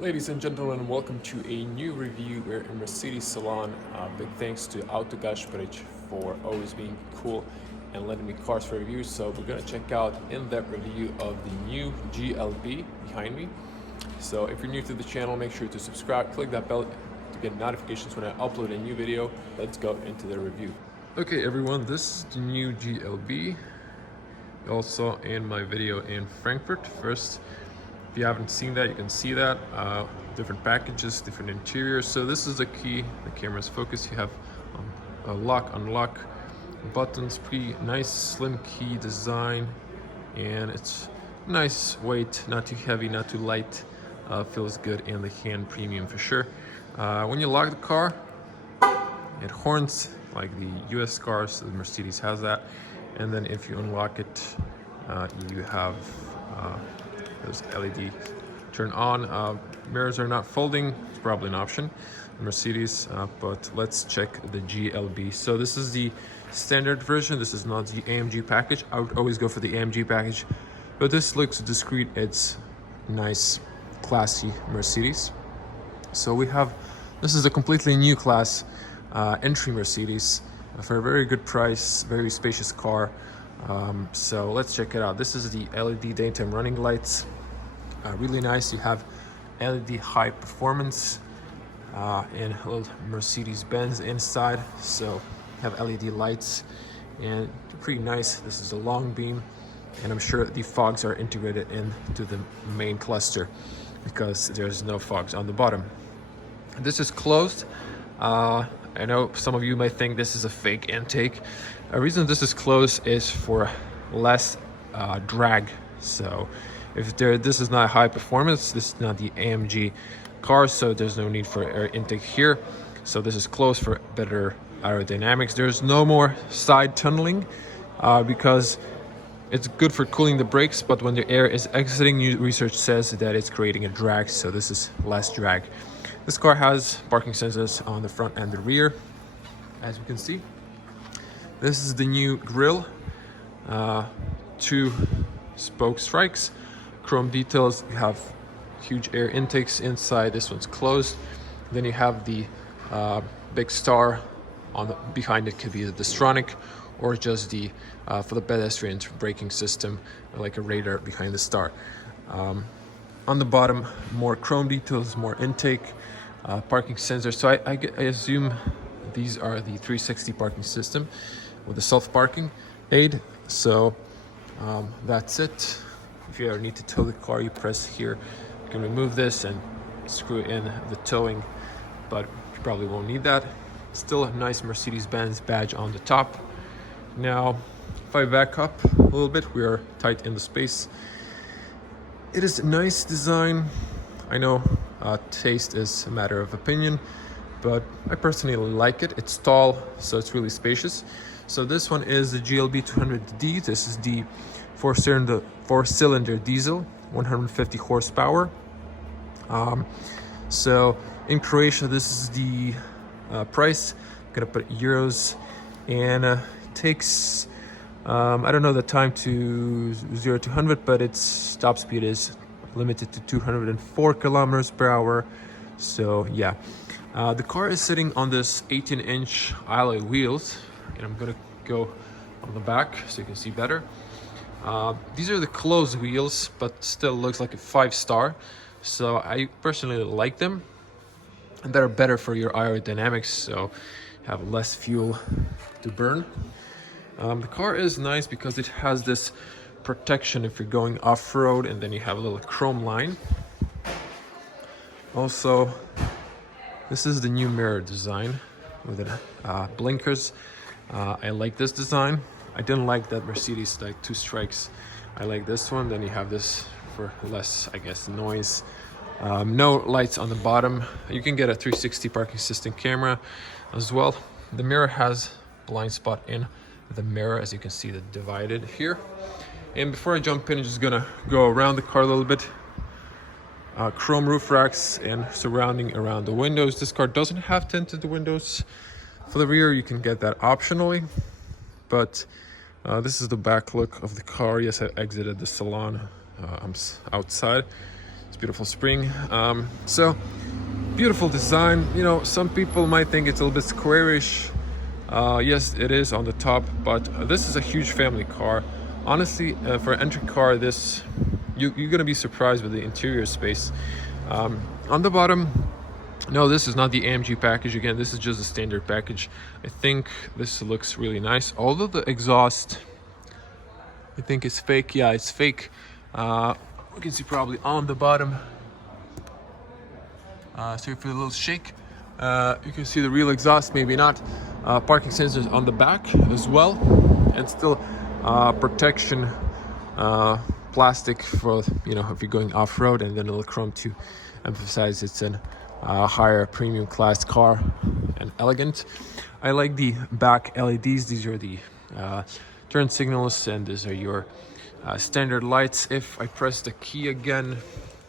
Ladies and gentlemen, welcome to a new review. We're in Mercedes salon. Big thanks to Preis for always being cool and letting me cars for reviews. So we're gonna check out in-depth review of the new GLB behind me. So if you're new to the channel, make sure to subscribe, click that bell to get notifications when I upload a new video. Let's go into the review. Okay everyone, this is the new GLB. Also in my video in Frankfurt. First, if you haven't seen that, you can see that. Different packages, different interiors. So this is the key, the camera's focus. You have a lock, unlock buttons, pretty nice slim key design. And it's nice weight, not too heavy, not too light. Feels good in the hand, premium for sure. When you lock the car, it horns like the US cars. The Mercedes has that. And then if you unlock it, you have those LED turn on. Mirrors are not folding. It's probably an option, Mercedes, but let's check the GLB. So this is the standard version. This is not the AMG package. I would always go for the AMG package, but this looks discreet. It's nice, classy Mercedes. So we have, this is a completely new class entry Mercedes for a very good price, very spacious car. So let's check it out. This is the LED daytime running lights. Really nice. You have LED high performance and a little Mercedes-Benz inside. So you have LED lights and pretty nice. This is a long beam, and I'm sure the fogs are integrated into the main cluster because there's no fogs on the bottom. This is closed. I know some of you might think this is a fake intake. The reason this is closed is for less drag. So if this is not high performance, this is not the AMG car, so there's no need for air intake here. So this is closed for better aerodynamics. There's no more side tunneling because it's good for cooling the brakes, but when the air is exiting, new research says that it's creating a drag, so this is less drag. This car has parking sensors on the front and the rear, as you can see. This is the new grille, 2 spoke strikes, chrome details. You have huge air intakes inside. This one's closed. Then you have the big star on behind it. Could be the Distronic or just the for the pedestrian braking system, like a radar behind the star. On the bottom, more chrome details, more intake, parking sensors. So I assume these are the 360 parking system with the self-parking aid. So that's it. If you ever need to tow the car, you press here. You can remove this and screw in the towing, but you probably won't need that. Still a nice Mercedes-Benz badge on the top. Now, if I back up a little bit, we are tight in the space. It is a nice design. I know taste is a matter of opinion, but I personally like it. It's tall, so it's really spacious. So this one is the GLB 200D. This is the four-cylinder diesel, 150 horsepower. So in Croatia, this is the price. I'm gonna put euros, and it takes I don't know the time to 0 to 100, but its top speed is limited to 204 kilometers per hour. So yeah, the car is sitting on this 18-inch alloy wheels, and I'm gonna go on the back so you can see better. These are the closed wheels, but still looks like a 5-star. So I personally like them, and they're better for your aerodynamics, so you have less fuel to burn. The car is nice because it has this protection if you're going off-road, and then you have a little chrome line. Also, this is the new mirror design with the blinkers. I like this design. I didn't like that Mercedes like 2 strikes. I like this one. Then you have this for less, I guess, noise. No lights on the bottom. You can get a 360 parking system camera as well. The mirror has blind spot in the mirror, as you can see, the divided here. And before I jump in, I'm just gonna go around the car a little bit. Chrome roof racks and surrounding around the windows. This car doesn't have tinted windows. For the rear, you can get that optionally, but this is the back look of the car. Yes, I exited the salon. I'm outside. It's beautiful spring. So beautiful design. You know, some people might think it's a little bit squarish. Yes, it is on the top, but this is a huge family car. Honestly, for an entry car, this you're gonna be surprised with the interior space. On the bottom, no, this is not the AMG package. Again, this is just a standard package. I think this looks really nice. Although the exhaust, I think is fake. Yeah, it's fake. We can see probably on the bottom. Sorry for the little shake. You can see the real exhaust, maybe not. Parking sensors on the back as well, and still protection plastic for, you know, if you're going off-road, and then a little chrome to emphasize it's an higher premium class car and elegant. I like the back LEDs. These are the turn signals, and these are your standard lights. If I press the key again,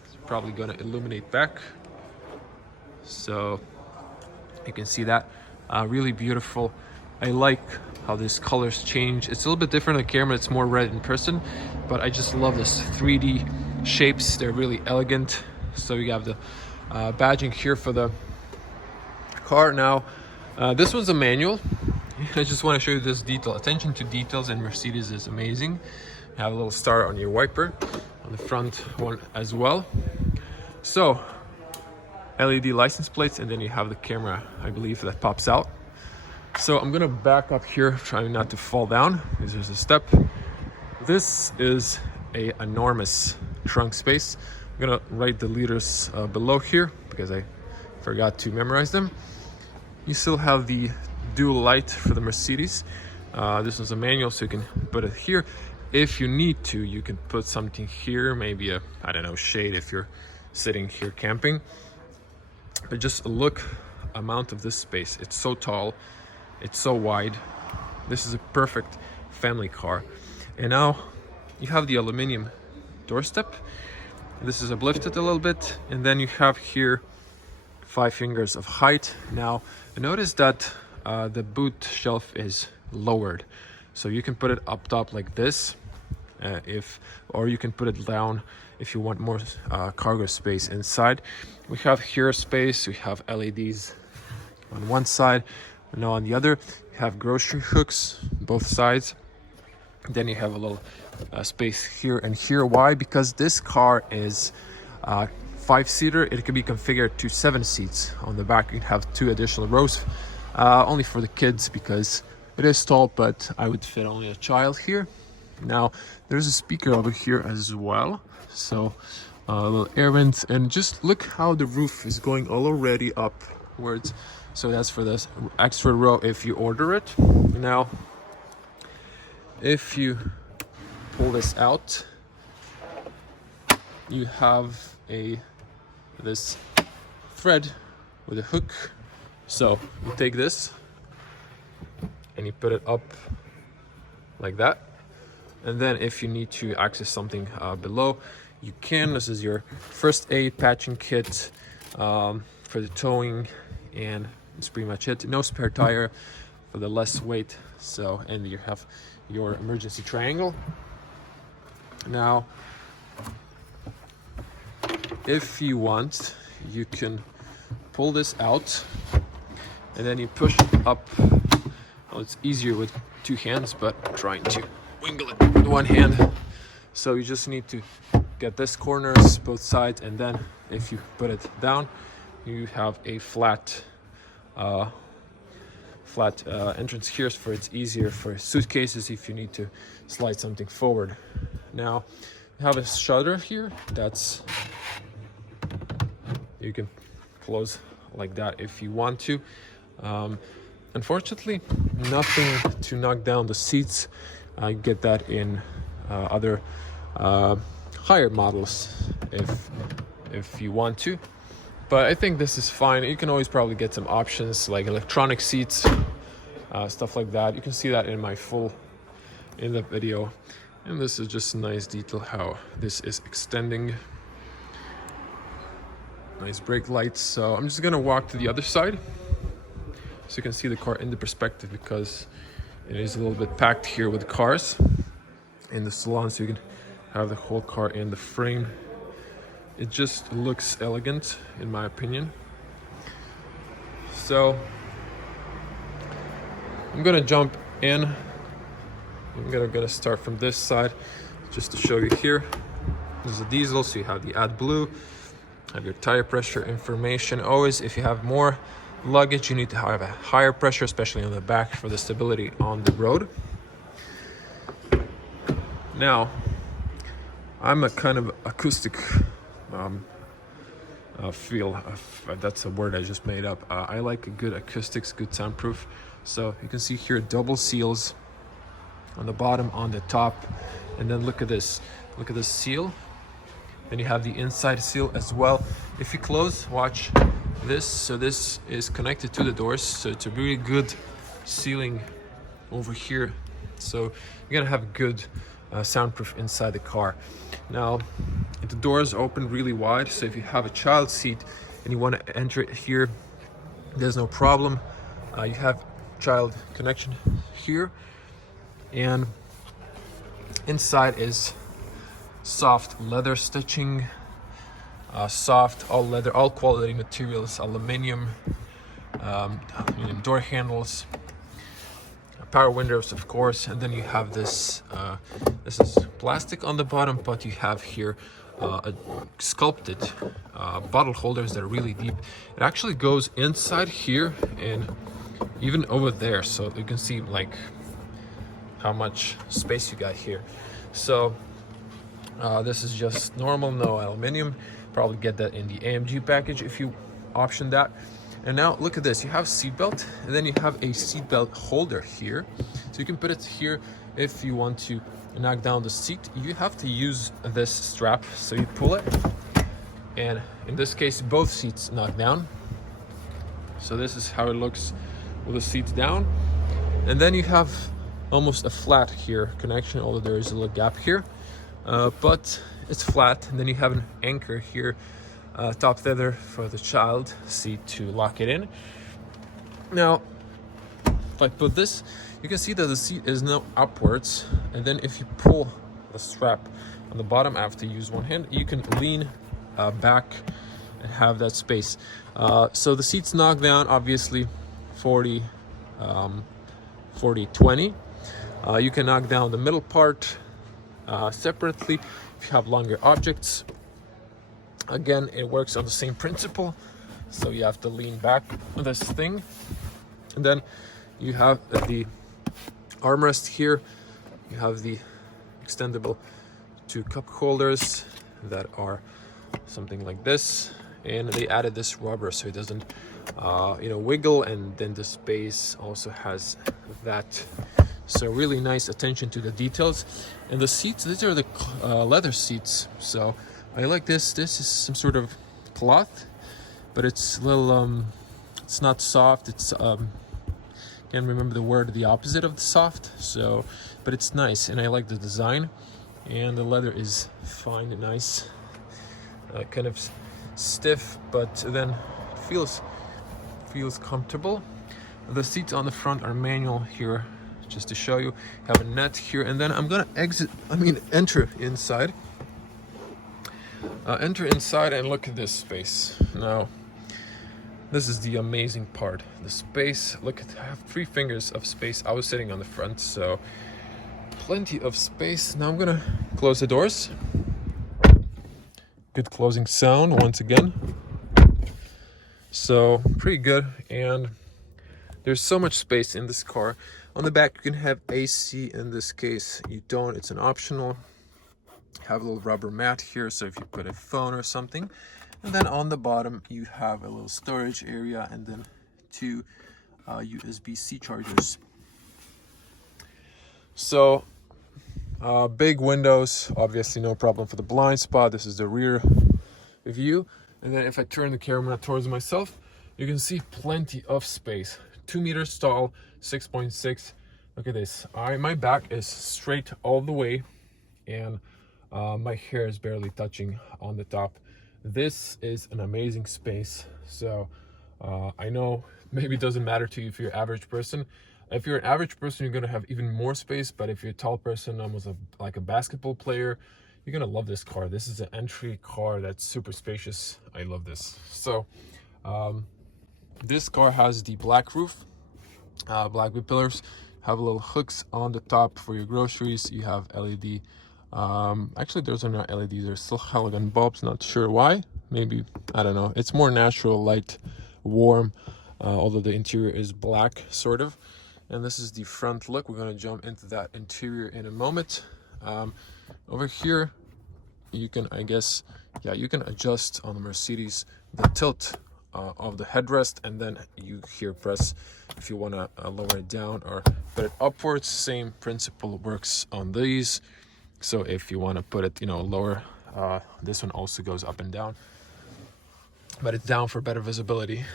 it's probably gonna illuminate back, so you can see that. Really beautiful. I like how these colors change. It's a little bit different on camera, it's more red in person, but I just love this 3D shapes. They're really elegant. So you have the badging here for the car. Now this one's a manual. I just want to show you this detail. Attention to details in Mercedes is amazing. You have a little star on your wiper on the front one as well. So LED license plates, and then you have the camera, I believe, that pops out. So I'm gonna back up here, trying not to fall down. There's a step. This is a enormous trunk space. I'm gonna write the liters below here because I forgot to memorize them. You still have the dual light for the Mercedes. This is a manual, so you can put it here. If you need to, you can put something here, maybe a, I don't know, shade if you're sitting here camping. But just look amount of this space. It's so tall, it's so wide. This is a perfect family car. And now you have the aluminum doorstep. This is uplifted a little bit, and then you have here 5 fingers of height. Now notice that the boot shelf is lowered, so you can put it up top like this, or you can put it down if you want more cargo space inside. We have here space. We have LEDs on one side, and now on the other you have grocery hooks both sides. Then you have a little space here and here. Why? Because this car is 5-seater. It can be configured to 7 seats. On the back you have 2 additional rows, only for the kids because it is tall, but I would fit only a child here. Now there's a speaker over here as well, so a little air vents, and just look how the roof is going already upwards. So that's for this extra row if you order it. Now if you pull this out, you have this thread with a hook. So you take this and you put it up like that, and then if you need to access something below, you can. This is your first aid patching kit for the towing, and it's pretty much it. No spare tire for the less weight. So, and you have your emergency triangle. Now if you want, you can pull this out and then you push it up. Well, it's easier with 2 hands, but I'm trying to wingle it with 1 hand. So you just need to get this corners both sides, and then if you put it down, you have a flat entrance here, for it's easier for suitcases if you need to slide something forward. Now you have a shutter here that's you can close like that if you want to. Unfortunately, nothing to knock down the seats. I get that in other higher models if you want to, but I think this is fine. You can always probably get some options like electronic seats, stuff like that. You can see that in the video, and this is just a nice detail how this is extending. Nice brake lights. So I'm just gonna walk to the other side so you can see the car in the perspective, because it is a little bit packed here with cars in the salon, so you can have the whole car in the frame it just looks elegant in my opinion. So I'm gonna jump in. I'm gonna start from this side just to show you here. This is a diesel, so you have the AdBlue, have your tire pressure information. Always, if you have more luggage, you need to have a higher pressure, especially on the back, for the stability on the road. Now, I'm a kind of acoustic that's a word I just made up. I like a good acoustics, good soundproof. So you can see here double seals on the bottom, on the top, and then look at this seal. Then you have the inside seal as well. If you close, watch this. So this is connected to the doors, so it's a really good sealing over here. So you're gonna have good soundproof inside the car. Now the doors open really wide, so if you have a child seat and you want to enter it here, there's no problem. You have child connection here, and inside is soft leather stitching, soft all leather, all quality materials, aluminium, door handles, power windows of course, and then you have this this is plastic on the bottom, but you have here a sculpted bottle holders that are really deep. It actually goes inside here and even over there, so you can see like how much space you got here. So this is just normal, no aluminum. Probably get that in the AMG package if you option that. And now look at this, you have seatbelt, and then you have a seatbelt holder here. So you can put it here if you want to knock down the seat. You have to use this strap, so you pull it, and in this case both seats knock down. So this is how it looks with the seats down. And then you have almost a flat here connection, although there is a little gap here, but it's flat. And then you have an anchor here, top tether for the child seat to lock it in. Now if I put this, you can see that the seat is now upwards, and then if you pull the strap on the bottom, I have to use one hand, you can lean back and have that space. So the seats knock down obviously 40 20. You can knock down the middle part separately if you have longer objects. Again, it works on the same principle, so you have to lean back on this thing. And then you have the armrest here. You have the extendable 2 cup holders that are something like this, and they added this rubber so it doesn't wiggle, and then the space also has that. So really nice attention to the details. And the seats, these are the leather seats, so I like this. This is some sort of cloth, but it's a little it's not soft, it's can't remember the word, the opposite of the soft. So but it's nice, and I like the design, and the leather is fine and nice, kind of stiff, but then feels comfortable. The seats on the front are manual here, just to show you. Have a net here, and then I'm gonna enter inside. Enter inside and look at this space. Now this is the amazing part, the space. Look at, I have 3 fingers of space. I was sitting on the front, so plenty of space. Now I'm gonna close the doors. Good closing sound once again. So pretty good, and there's so much space in this car. On the back you can have AC. In this case you don't, it's an optional. Have a little rubber mat here, so if you put a phone or something. And then on the bottom you have a little storage area, and then 2 USB-C chargers. So big windows, obviously no problem for the blind spot. This is the rear view, and then if I turn the camera towards myself, you can see plenty of space. 2 meters tall, 6.6. Look at this. My back is straight all the way, and my hair is barely touching on the top. This is an amazing space. So I know maybe it doesn't matter to you if you're an average person. If you're an average person, you're gonna have even more space, but if you're a tall person, almost like a basketball player, You're gonna love this car. This is an entry car that's super spacious. I love this. So this car has the black roof, black B pillars, have little hooks on the top for your groceries. You have LED. Actually, those are not LEDs, they're still halogen bulbs. Not sure why. Maybe, I don't know. It's more natural, light, warm, although the interior is black, sort of. And this is the front look. We're going to jump into that interior in a moment. Over here, you can, I guess, yeah, you can adjust on the Mercedes the tilt of the headrest, and then you here press if you want to lower it down or put it upwards. Same principle works on these. So if you want to put it, you know, lower, this one also goes up and down, but it's down for better visibility.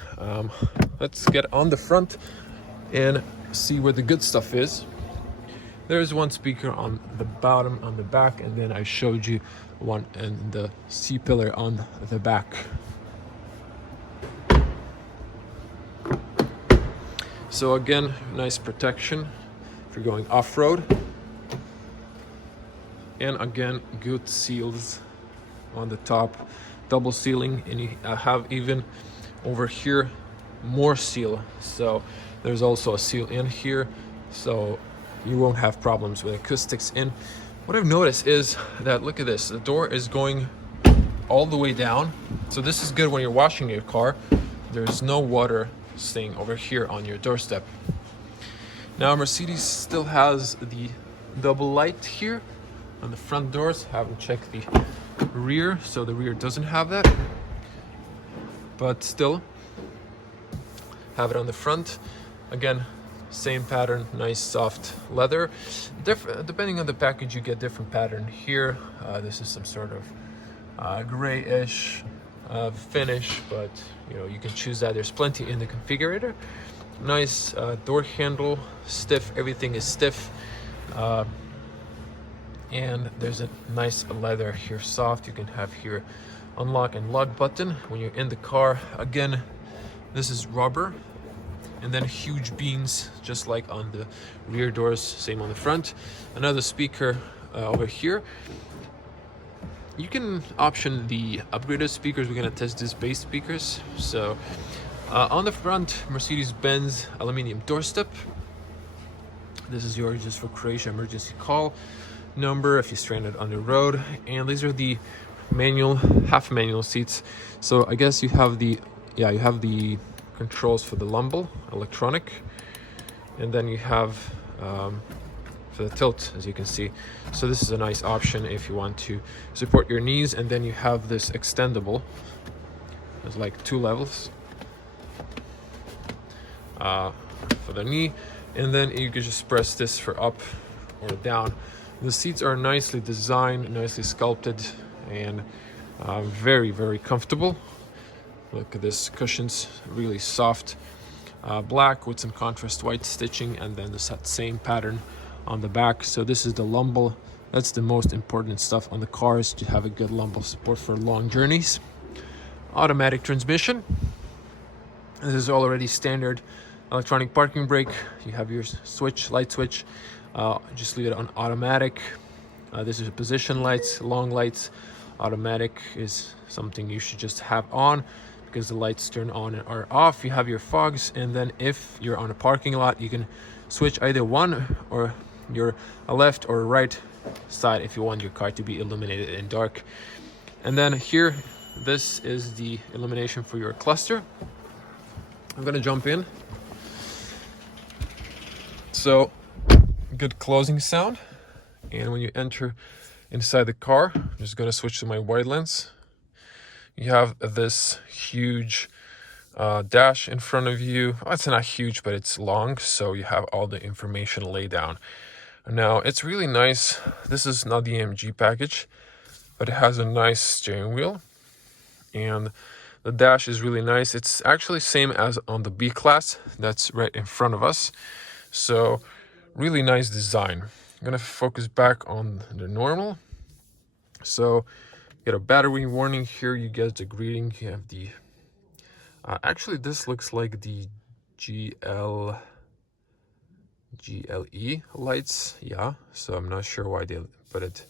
Let's get on the front and see where the good stuff is. There's one speaker on the bottom on the back, and then I showed you one in the C pillar on the back. So again, nice protection if you're going off-road. And again, good seals on the top, double sealing, and you have even over here more seal. So there's also a seal in here, so you won't have problems with acoustics. And what I've noticed is that, look at this, the door is going all the way down. So this is good when you're washing your car. There's no water staying over here on your doorstep. Now Mercedes still has the double light here on the front doors. Haven't checked the rear, so the rear doesn't have that, but still have it on the front. Again, same pattern, nice soft leather. Depending on the package, you get different pattern here. This is some sort of grayish finish, but you know, you can choose that. There's plenty in the configurator. Nice door handle, stiff, everything is stiff. And there's a nice leather here, soft. You can have here unlock and lock button when you're in the car. Again, this is rubber, and then huge beams just like on the rear doors, same on the front. Another speaker over here. You can option the upgraded speakers. We're gonna test these bass speakers. So on the front, Mercedes-Benz aluminum doorstep. This is yours just for Croatia emergency call number if you're stranded on the road. And these are the manual, half manual seats. So I guess you have the, yeah, you have the controls for the lumbar electronic, and then you have for the tilt, as you can see. So this is a nice option if you want to support your knees. And then you have this extendable. There's like 2 levels for the knee, and then you can just press this for up or down. The seats are nicely designed, nicely sculpted, and very, very comfortable. Look at this, cushions, really soft, black with some contrast white stitching, and then the same pattern on the back. So this is the lumbar. That's the most important stuff on the cars, to have a good lumbar support for long journeys. Automatic transmission. This is already standard electronic parking brake. You have your switch, light switch. Just leave it on automatic. This is position lights, long lights. Automatic is something you should just have on, because the lights turn on or off. You have your fogs, and then if you're on a parking lot, you can switch either one or your left or right side if you want your car to be illuminated in dark. And then here, this is the illumination for your cluster. I'm gonna jump in. So good closing sound, and when you enter inside the car, I'm just gonna switch to my wide lens. You have this huge dash in front of you. Oh, it's not huge, but it's long, so you have all the information laid down. Now it's really nice. This is not the AMG package, but it has a nice steering wheel, and the dash is really nice. It's actually same as on the B class that's right in front of us. So really nice design. I'm gonna focus back on the normal. So you get a battery warning here. You get the greeting. You have the actually this looks like the GLE lights. Yeah, so I'm not sure why they put it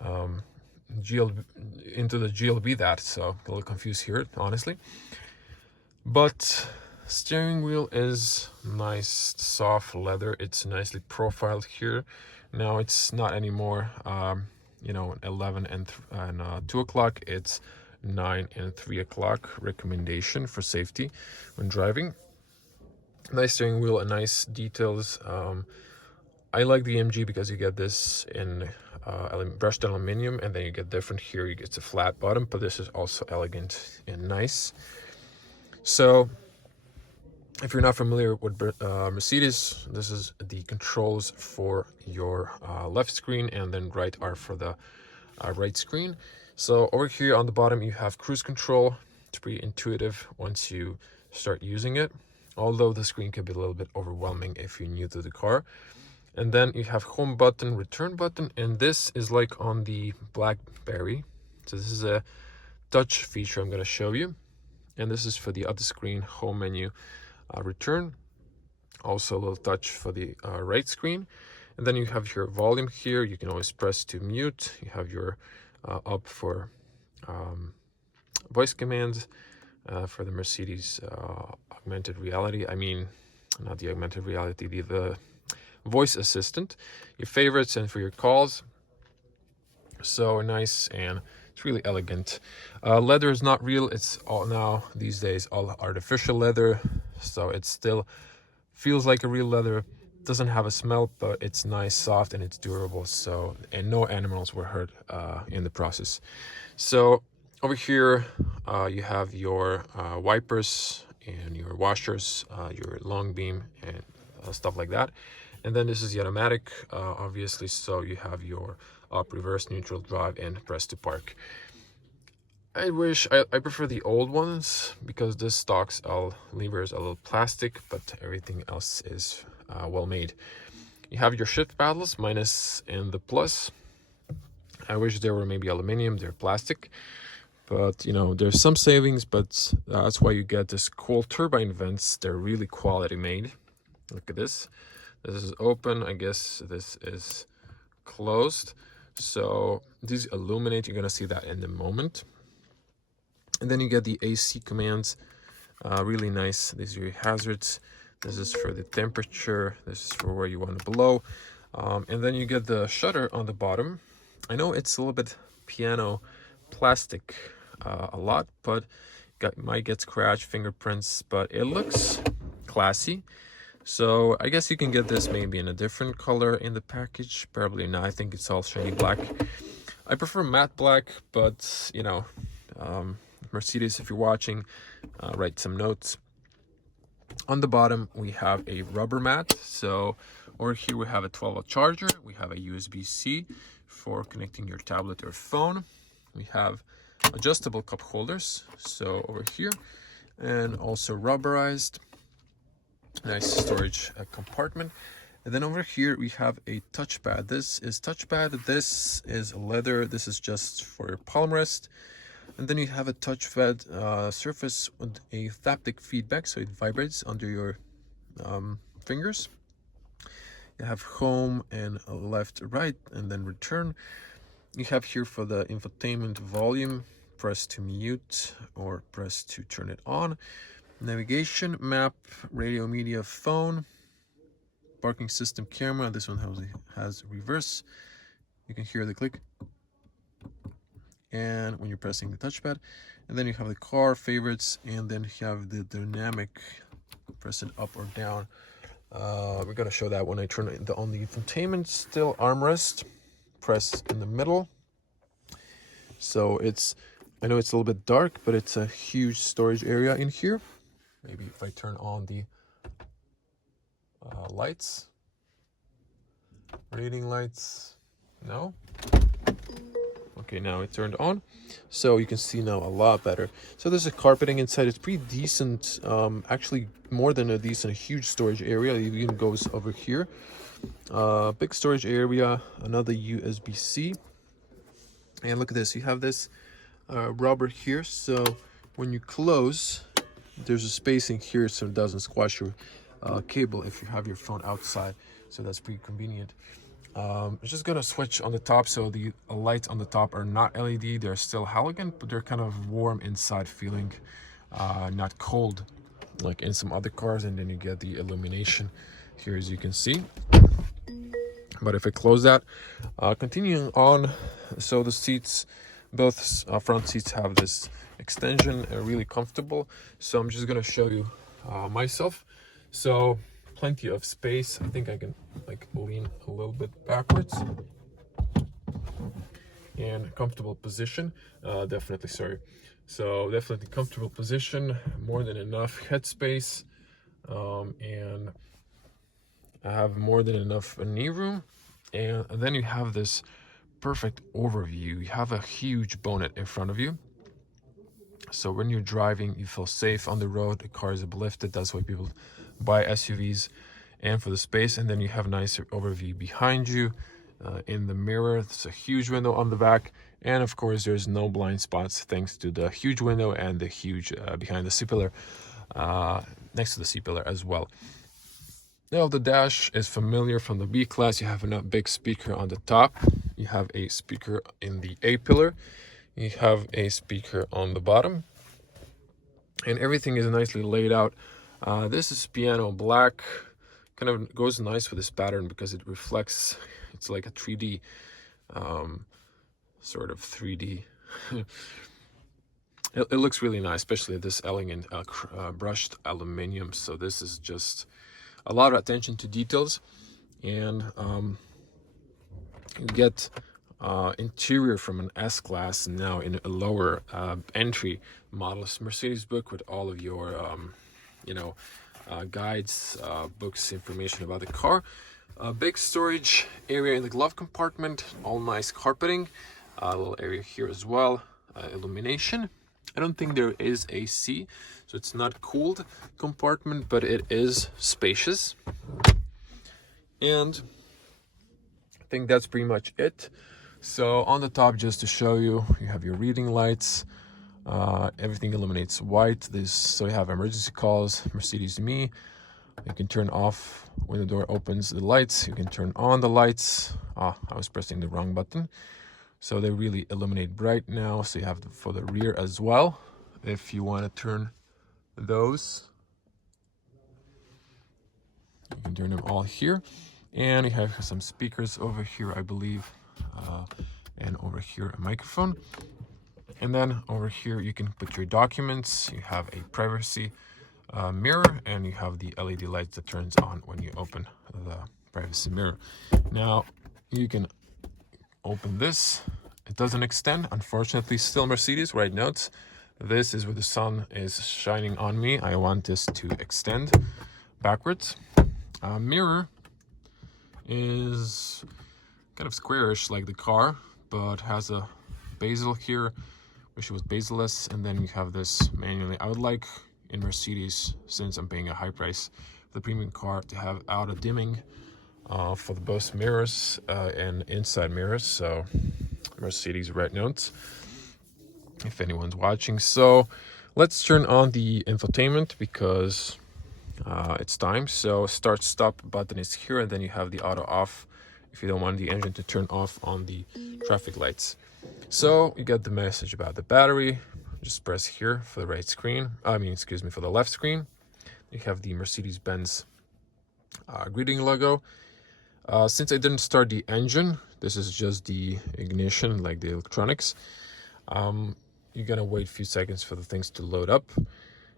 GLB into the GLB that, so a little confused here, honestly. But steering wheel is nice, soft leather. It's nicely profiled here. Now it's not anymore, 11 and 2 o'clock. It's 9 and 3 o'clock recommendation for safety when driving. Nice steering wheel and nice details. I like the MG because you get this in brushed aluminum, and then you get different here. You get a flat bottom, but this is also elegant and nice. So if you're not familiar with Mercedes, this is the controls for your left screen, and then right are for the right screen. So over here on the bottom, you have cruise control. It's pretty intuitive once you start using it, although the screen can be a little bit overwhelming if you're new to the car. And then you have home button, return button, and this is like on the BlackBerry. So this is a touch feature I'm going to show you. And this is for the other screen, home menu, return. Also a little touch for the right screen. And then you have your volume here. You can always press to mute. You have your up for voice commands for the Mercedes augmented reality. I mean, not the augmented reality, the voice assistant, your favorites, and for your calls. So nice, and it's really elegant. Leather is not real. It's all now these days all artificial leather, so it still feels like a real leather. Doesn't have a smell, but it's nice, soft, and it's durable. So, and no animals were hurt in the process. So over here you have your wipers and your washers, your long beam, and stuff like that. And then this is the automatic, obviously, so you have your up, reverse, neutral, drive, and press to park. I prefer the old ones because this stocks all levers a little plastic, but everything else is well made. You have your shift paddles, minus and the plus. I wish they were maybe aluminum, they're plastic. But, there's some savings, but that's why you get this cool turbine vents. They're really quality made. Look at this. This is open. I guess this is closed. So these illuminate. You're going to see that in a moment. And then you get the AC commands. Really nice. These are your hazards. This is for the temperature. This is for where you want to blow. And then you get the shutter on the bottom. I know it's a little bit piano plastic a lot, but might get scratch, fingerprints, but it looks classy. So I guess you can get this maybe in a different color in the package. Probably not. I think it's all shiny black. I prefer matte black, but Mercedes, if you're watching, write some notes. On the bottom, we have a rubber mat. So over here, we have a 12-volt charger. We have a USB-C for connecting your tablet or phone. We have adjustable cup holders. So over here, and also rubberized. Nice storage compartment. And then over here we have a touchpad. This is touchpad. This is leather. This is just for your palm rest. And then you have a touchpad surface with a haptic feedback, so it vibrates under your fingers. You have home and left, right, and then return. You have here for the infotainment volume, press to mute or press to turn it on. Navigation, map, radio, media, phone, parking system, camera. This one has reverse. You can hear the click, and when you're pressing the touchpad. And then you have the car, favorites, and then you have the dynamic, press it up or down. We're gonna show that when I turn it on the infotainment. Still armrest, press in the middle. So I know it's a little bit dark, but it's a huge storage area in here. Maybe if I turn on the lights, reading lights, no? Okay, now it turned on. So you can see now a lot better. So there's a carpeting inside. It's pretty decent, actually more than a decent, huge storage area. It even goes over here. Big storage area, another USB-C. And look at this, you have this rubber here. So when you close, there's a spacing here so it doesn't squash your cable if you have your phone outside. So that's pretty convenient. I'm just gonna switch on the top. So the lights on the top are not LED, they're still halogen, but they're kind of warm inside feeling, not cold like in some other cars. And then you get the illumination here, as you can see. But if I close that, continuing on, so the seats, both front seats have this extension, really comfortable. So I'm just gonna show you myself. So plenty of space. I think I can like lean a little bit backwards, and comfortable position. Definitely, sorry. So definitely comfortable position, more than enough headspace, and I have more than enough knee room. And then you have this perfect overview. You have a huge bonnet in front of you, so when you're driving you feel safe on the road. The car is uplifted, that's why people buy SUVs, and for the space. And then you have a nicer overview behind you. In the mirror, there's a huge window on the back, and of course there's no blind spots thanks to the huge window and the huge behind the C-pillar, next to the C-pillar as well. Now the dash is familiar from the B-Class. You have a big speaker on the top, you have a speaker in the A-pillar, you have a speaker on the bottom, and everything is nicely laid out. This is piano black, kind of goes nice with this pattern because it reflects, it's like a 3D, sort of 3D. It looks really nice, especially this elegant brushed aluminum. So this is just a lot of attention to details. And you get interior from an S-Class now in a lower entry model. Mercedes book with all of your guides, books, information about the car. Big storage area in the glove compartment, all nice carpeting, a little area here as well, illumination. I don't think there is AC, so it's not cooled compartment, but it is spacious. And I think that's pretty much it. So on the top, just to show you, you have your reading lights. Everything illuminates white. So you have emergency calls, Mercedes Me. You can turn off when the door opens the lights. You can turn on the lights. I was pressing the wrong button. So they really illuminate bright now. So you have for the rear as well. If you want to turn those, you can turn them all here. And you have some speakers over here, I believe, and over here a microphone. And then over here you can put your documents. You have a privacy mirror, and you have the LED lights that turns on when you open the privacy mirror. Now you can open this. It doesn't extend, unfortunately. Still Mercedes, write notes. This is where the sun is shining on me. I want this to extend backwards. Mirror is kind of squarish like the car, but has a bezel here. Wish it was bezel-less. And then you have this manually. I would like in Mercedes, since I'm paying a high price for the premium car, to have auto dimming for the both mirrors and inside mirrors. So Mercedes red notes if anyone's watching. So let's turn on the infotainment because it's time. So start stop button is here, and then you have the auto off if you don't want the engine to turn off on the traffic lights. So you get the message about the battery. Just press here for the right screen. For the left screen. You have the Mercedes-Benz greeting logo. Since I didn't start the engine, this is just the ignition, like the electronics. You're gonna wait a few seconds for the things to load up.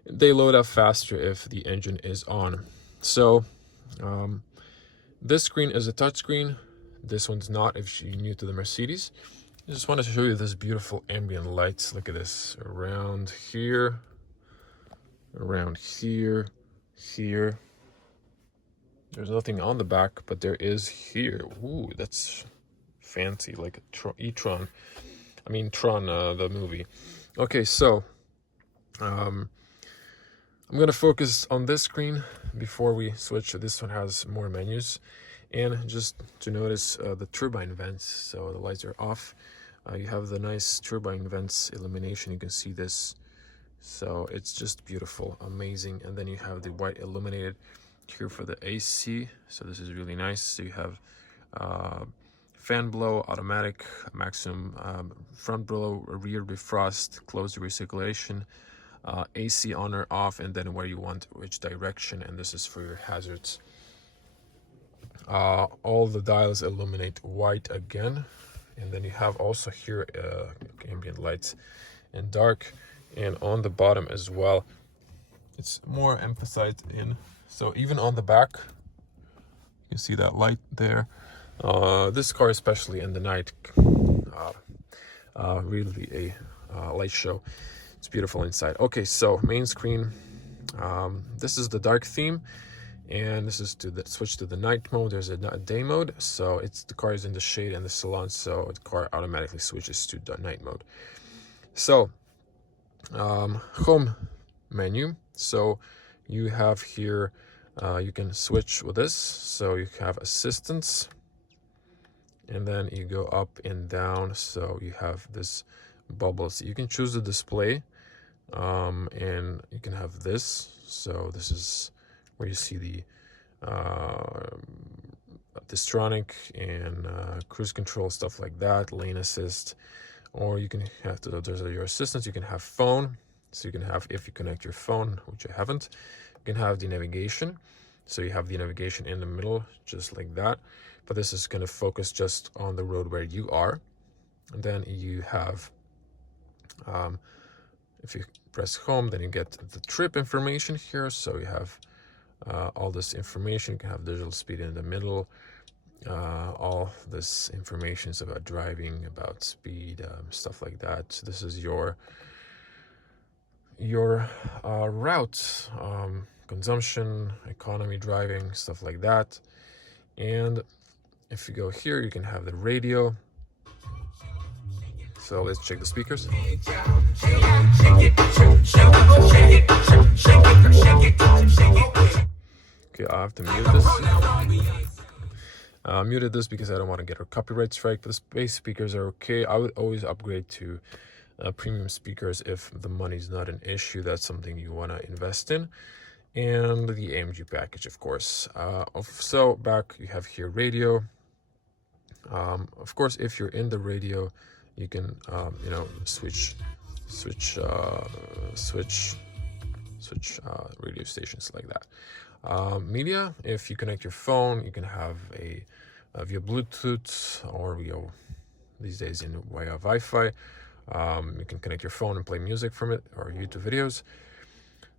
They load up faster if the engine is on. So this screen is a touch screen. This one's not if you're new to the Mercedes. I just want to show you this beautiful ambient lights. Look at this, around here, here. There's nothing on the back, but there is here. Ooh, that's fancy, like a Tron, the movie. Okay, so I'm gonna focus on this screen before we switch. This one has more menus, and just to notice the turbine vents. So the lights are off. You have the nice turbine vents illumination. You can see this, so it's just beautiful, amazing. And then you have the white illuminated here for the AC. So this is really nice. So you have fan blow, automatic, maximum front blow, rear defrost, closed recirculation, AC on or off, and then where you want which direction, and this is for your hazards. All the dials illuminate white again, and then you have also here ambient lights in dark, and on the bottom as well it's more emphasized in, so even on the back you see that light there. This car, especially in the night, really a light show. It's beautiful inside. Okay, so main screen, this is the dark theme, and this is to switch to the night mode. There's a day mode, so the car is in the shade in the salon, so the car automatically switches to the night mode. So home menu, so you have here, you can switch with this, so you have assistance, and then you go up and down, so you have this bubbles. You can choose the display, and you can have this, so this is where you see the Distronic and cruise control, stuff like that, lane assist, or you can have there's your assistants. You can have phone, so you can have, if you connect your phone, which I haven't, you can have the navigation, so you have the navigation in the middle just like that, but this is going to focus just on the road where you are. And then you have, if you press home, then you get the trip information here, so you have all this information. You can have digital speed in the middle, all this information is about driving, about speed, stuff like that. So this is your route, consumption, economy driving, stuff like that. And if you go here, you can have the radio. So let's check the speakers. Okay, I have to mute this. Muted this because I don't want to get a copyright strike, but the space speakers are okay. I would always upgrade to premium speakers if the money's not an issue. That's something you want to invest in. And the AMG package, of course. So back, you have here radio. Of course, if you're in the radio, you can switch radio stations like that. Media, if you connect your phone, you can have via Bluetooth or these days via Wi-Fi. You can connect your phone and play music from it, or YouTube videos.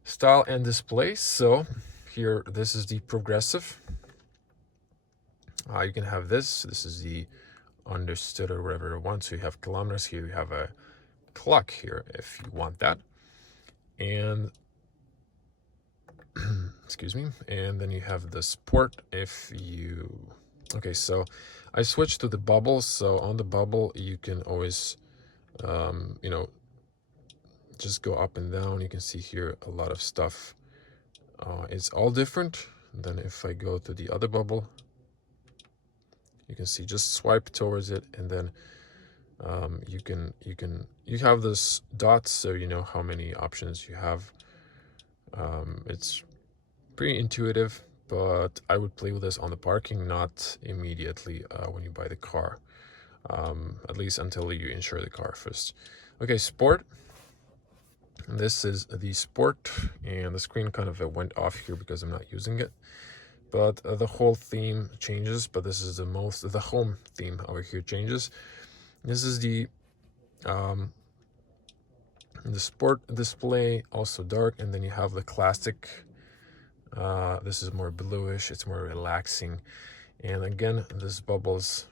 Style and display, so here, this is the progressive. You can have this is the understood or whatever you want. So you have kilometers here, you have a clock here if you want that, and excuse me, and then you have the sport if you, okay, so I switched to the bubble. So on the bubble you can always just go up and down. You can see here a lot of stuff. It's all different. Then if I go to the other bubble, you can see, just swipe towards it, and then you have this dots, so you know how many options you have. It's pretty intuitive, but I would play with this on the parking, not immediately when you buy the car, at least until you insure the car first. Okay, sport. This is the sport, and the screen kind of went off here because I'm not using it. But the whole theme changes, but this is the home theme over here changes. This is the sport display, also dark, and then you have the classic. This is more bluish, it's more relaxing. And again, this bubbles,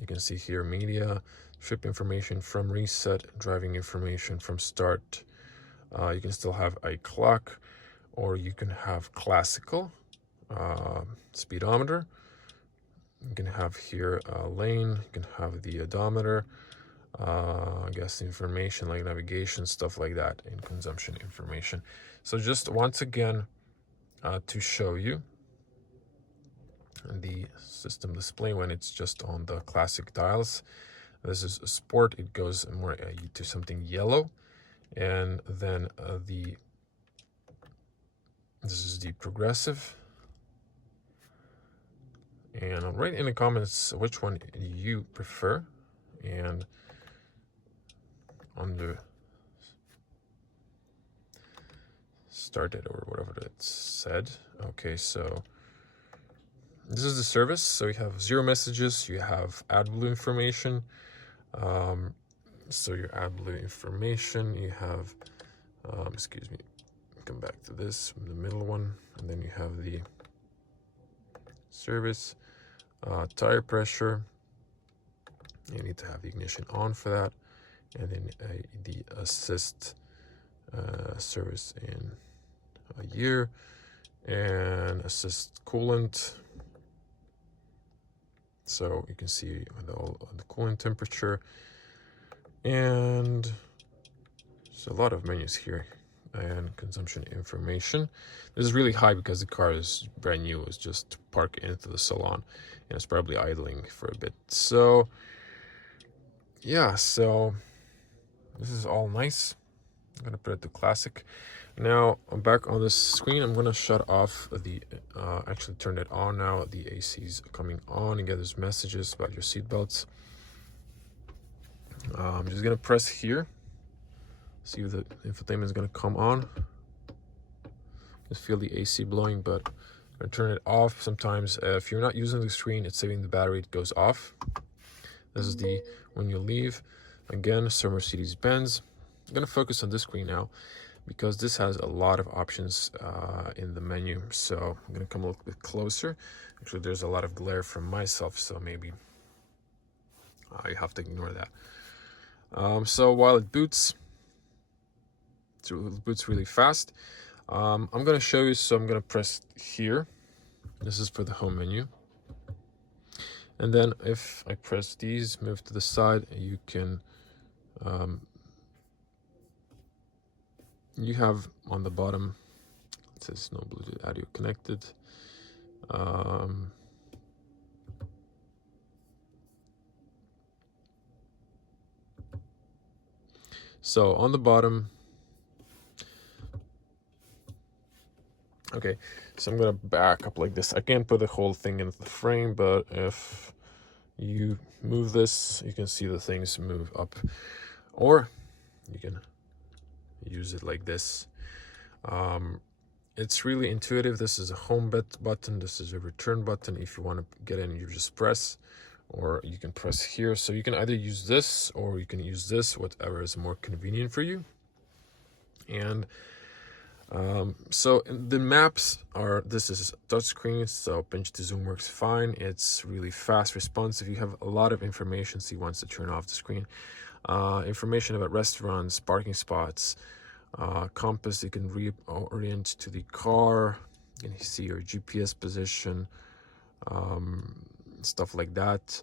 you can see here, media, trip information from reset, driving information from start. You can still have a clock, or you can have classical. Speedometer, you can have here a lane, you can have the odometer, gas information like navigation, stuff like that, and consumption information. So just once again, to show you the system display when it's just on the classic dials. This is a sport, it goes more to something yellow, and then this is the progressive. And write in the comments which one you prefer. And on the started or whatever it said. Okay, so this is the service. So you have 0 messages, you have AdBlue information. So your AdBlue information, you have, excuse me, come back to this, the middle one, and then you have the service, tire pressure. You need to have the ignition on for that, and then the assist service in a year, and assist coolant. So you can see the coolant temperature, and there's a lot of menus here, and consumption information. This is really high because the car is brand new. It's just parked into the salon, and it's probably idling for a bit. So yeah, so this is all nice. I'm gonna put it to classic. Now I'm back on the screen. I'm gonna shut off the actually turn it on now. The AC is coming on. Again, there's messages about your seatbelts. I'm just gonna press here, see if the infotainment is gonna come on. Just feel the AC blowing, but I'm gonna turn it off. Sometimes if you're not using the screen, it's saving the battery, it goes off. This is the when you leave. Again, so Mercedes-Benz. I'm gonna focus on this screen now because this has a lot of options in the menu. So I'm gonna come a little bit closer. Actually, there's a lot of glare from myself, so maybe you have to ignore that. So while it boots, it boots really fast. I'm gonna show you, so I'm gonna press here. This is for the home menu. And then if I press these, move to the side, you can, you have on the bottom, it says no Bluetooth audio connected. So on the bottom, okay, so I'm gonna back up like this. I can't put the whole thing into the frame, but if you move this, you can see the things move up, or you can use it like this. It's really intuitive. This is a home button. This is a return button. If you want to get in, you just press, or you can press here. So you can either use this or you can use this, whatever is more convenient for you. And so the maps are, this is touchscreen, so pinch to zoom works fine. It's really fast responsive. You have a lot of information, so you want to turn off the screen. Information about restaurants, parking spots, compass, you can reorient to the car. You can see your GPS position, stuff like that.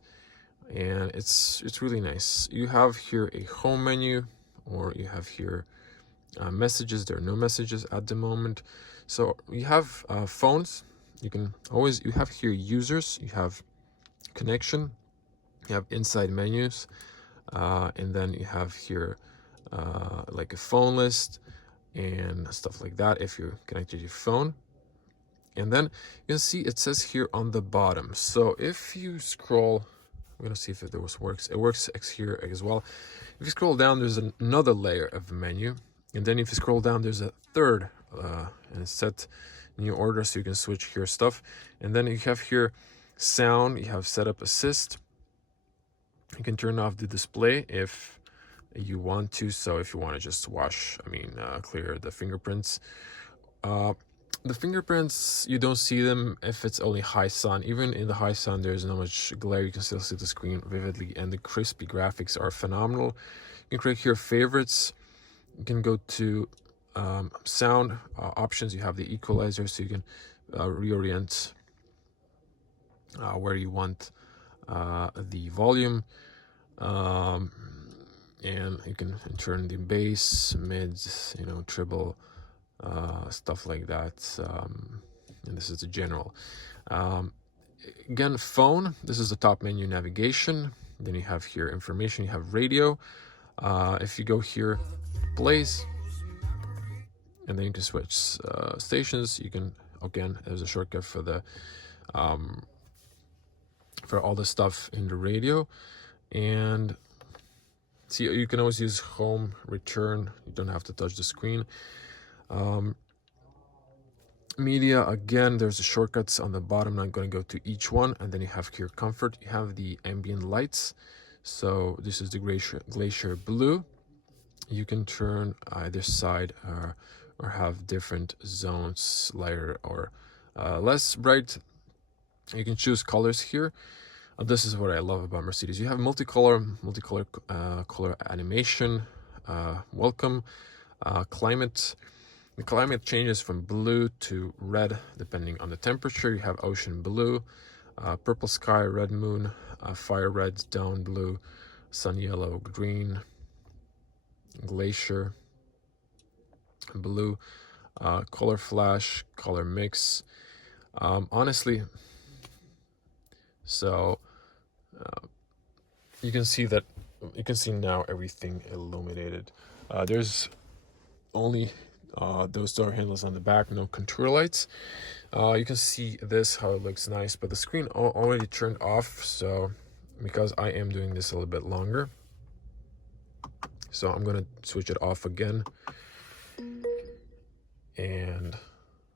And it's really nice. You have here a home menu, or you have here messages. There are no messages at the moment. So you have phones. You can always, you have here users, you have connection, you have inside menus, and then you have here like a phone list and stuff like that if you're connected to your phone. And then you can see it says here on the bottom. So if you scroll, I'm gonna see if it works. It works here as well. If you scroll down, there's another layer of the menu. And then if you scroll down, there's a third, and it's set new order, so you can switch here stuff. And then you have here sound, you have setup assist. You can turn off the display if you want to. So if you want to just clear the fingerprints. The fingerprints, you don't see them if it's only high sun. Even in the high sun, there's not much glare. You can still see the screen vividly, and the crispy graphics are phenomenal. You can click here favorites. You can go to sound options. You have the equalizer, so you can reorient where you want the volume, and you can turn the bass, mids, treble, stuff like that. And this is the general. Again, phone. This is the top menu, navigation. Then you have here information. You have radio. If you go here, plays, and then you can switch stations. You can, again, there's a shortcut for the for all the stuff in the radio. And see, you can always use home, return, you don't have to touch the screen. Media, again, there's the shortcuts on the bottom. I'm going to go to each one. And then you have here comfort, you have the ambient lights. So this is the glacier blue. You can turn either side or have different zones, lighter or less bright. You can choose colors here. This is what I love about Mercedes. You have multicolor color animation, welcome, climate. The climate changes from blue to red depending on the temperature. You have ocean blue, purple sky, red moon, fire red, down blue, sun yellow, green, glacier blue, color flash, color mix. Honestly, so you can see now everything illuminated. There's only those door handles on the back, no contour lights. You can see this, how it looks nice, but the screen already turned off, so because I am doing this a little bit longer, so I'm gonna switch it off again, and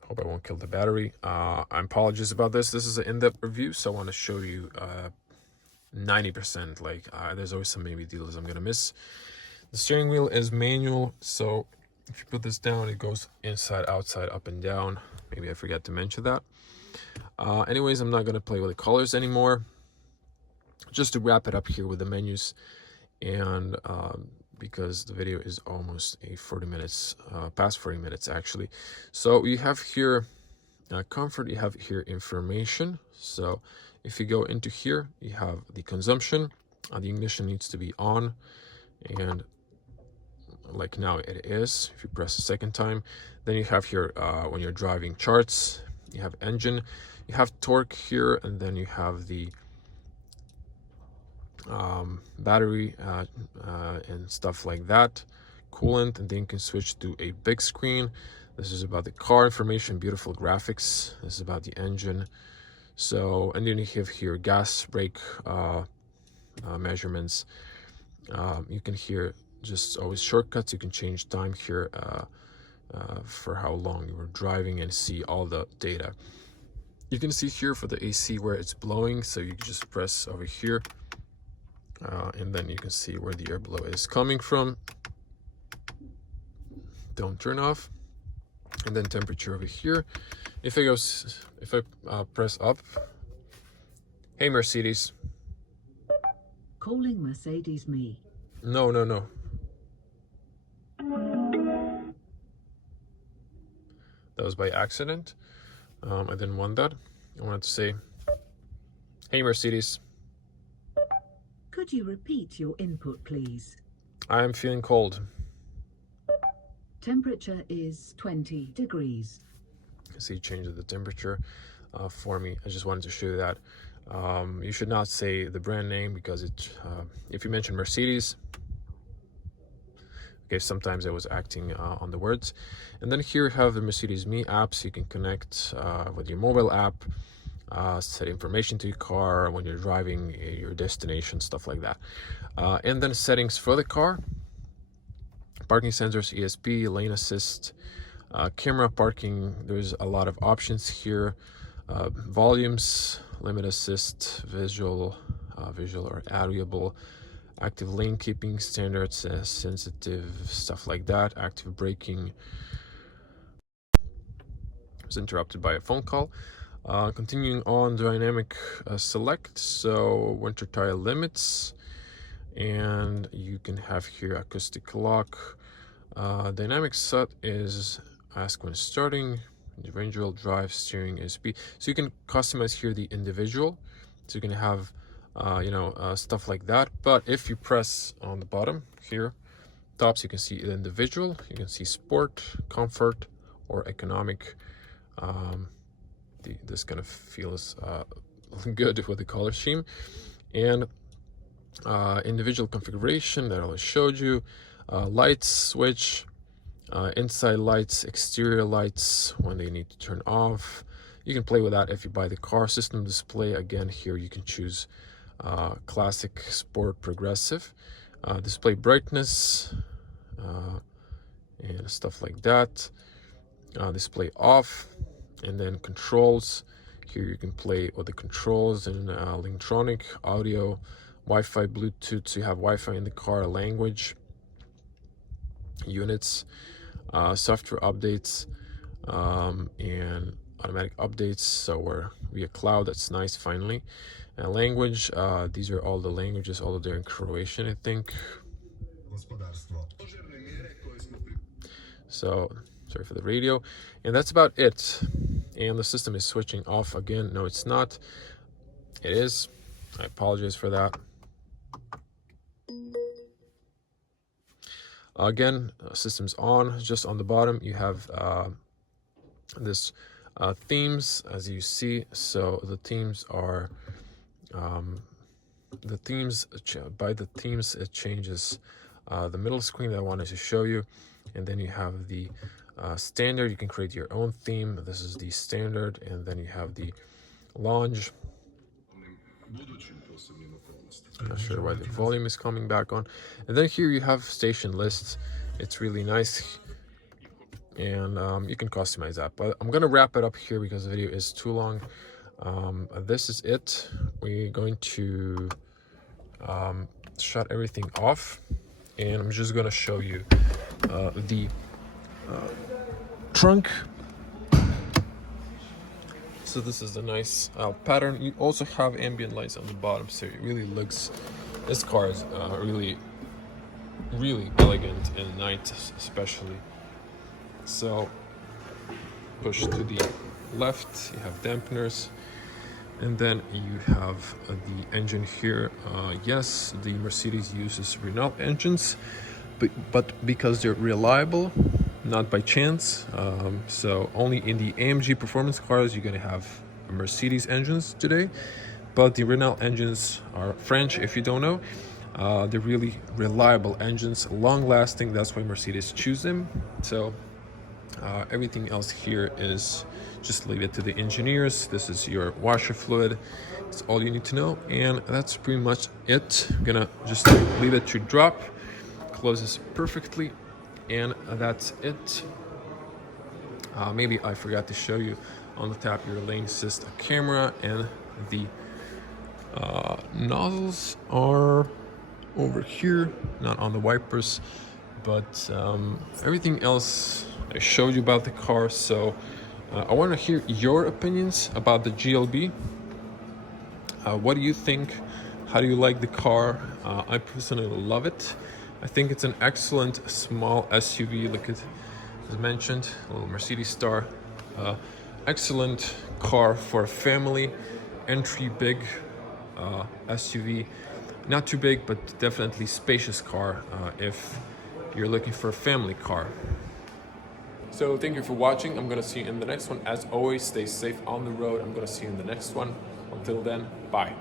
hope I won't kill the battery. I apologize about this. This is an in-depth review, so I want to show you 90%. Like there's always some maybe deals I'm gonna miss. The steering wheel is manual, so if you put this down, it goes inside, outside, up and down. Maybe I forgot to mention that. Anyways, I'm not going to play with the colors anymore. Just to wrap it up here with the menus, and because the video is almost 40 minutes, past 40 minutes actually. So you have here comfort, you have here information. So if you go into here, you have the consumption. The ignition needs to be on, and like now it is. If you press a second time, then you have here when you're driving charts, you have engine, you have torque here, and then you have the battery and stuff like that, coolant, and then you can switch to a big screen. This is about the car information, beautiful graphics. This is about the engine. So, and then you have here gas, brake measurements. You can hear just always shortcuts. You can change time here for how long you were driving and see all the data. You can see here for the AC where it's blowing, so you can just press over here and then you can see where the airflow is coming from. Don't turn off. And then temperature over here. If I press up, hey Mercedes. Calling Mercedes me. No. That was by accident. I didn't want that. I wanted to say, hey Mercedes. Could you repeat your input, please? I am feeling cold. Temperature is 20 degrees. So you changed the temperature for me. I just wanted to show you that. You should not say the brand name, because it if you mention Mercedes, okay, sometimes I was acting on the words. And then here you have the Mercedes Me app, so you can connect with your mobile app, set information to your car when you're driving your destination, stuff like that. And then settings for the car, parking sensors, ESP, lane assist, camera parking. There's a lot of options here. Volumes, limit assist, visual or audible, active lane keeping, standards, sensitive, stuff like that, active braking. I was interrupted by a phone call. Continuing on, dynamic select, so winter tire limits, and you can have here acoustic lock. Dynamic set is ask when starting, individual drive, steering, ESP. So you can customize here the individual, so you can have stuff like that. But if you press on the bottom here, tops, you can see individual, you can see sport, comfort, or economic. This kind of feels good with the color scheme. And individual configuration that I showed you, lights switch, inside lights, exterior lights when they need to turn off. you can play with that if you buy the car. System display, again, here you can choose classic, sport, progressive. Display brightness and stuff like that. Display off, and then controls. Here you can play with the controls and electronic, audio, Wi-Fi, Bluetooth, so you have Wi-Fi in the car, language, units, software updates, and automatic updates, so we're via cloud. That's nice. Finally, language, these are all the languages, although they're in Croatian, I think. So sorry for the radio, and that's about it. And the system is switching off again. No, it's not. It is. I apologize for that. Again, system's on. Just on the bottom you have this themes, as you see. So the themes are by the themes it changes the middle screen that I wanted to show you, and then you have the standard. You can create your own theme. This is the standard, and then you have the lounge. I'm not sure why the volume is coming back on. And then here you have station lists. It's really nice, and you can customize that. But I'm gonna wrap it up here because the video is too long. This is it. We're going to shut everything off, and I'm just gonna show you the trunk. So this is the nice pattern. You also have ambient lights on the bottom, so it really looks, this car is really elegant in night especially. So push to the left, you have dampeners, and then you have the engine here. Yes, the Mercedes uses Renault engines, but because they're reliable, not by chance. So only in the AMG performance cars you're gonna have Mercedes engines today, but the Renault engines are French, if you don't know. They're really reliable engines, long lasting. That's why Mercedes choose them. So everything else here is just leave it to the engineers. This is your washer fluid. It's all you need to know, and that's pretty much it. I'm gonna just leave it to drop. Closes perfectly, and that's it. Maybe I forgot to show you on the top your lane assist camera, and the nozzles are over here, not on the wipers, but everything else I showed you about the car. So I want to hear your opinions about the GLB. What do you think? How do you like the car? I personally love it. I think it's an excellent small SUV. Look at, as mentioned, a little Mercedes star. Excellent car for a family, entry big SUV. Not too big, but definitely spacious car if you're looking for a family car. So thank you for watching. I'm gonna see you in the next one. As always, stay safe on the road. I'm gonna see you in the next one. Until then, bye.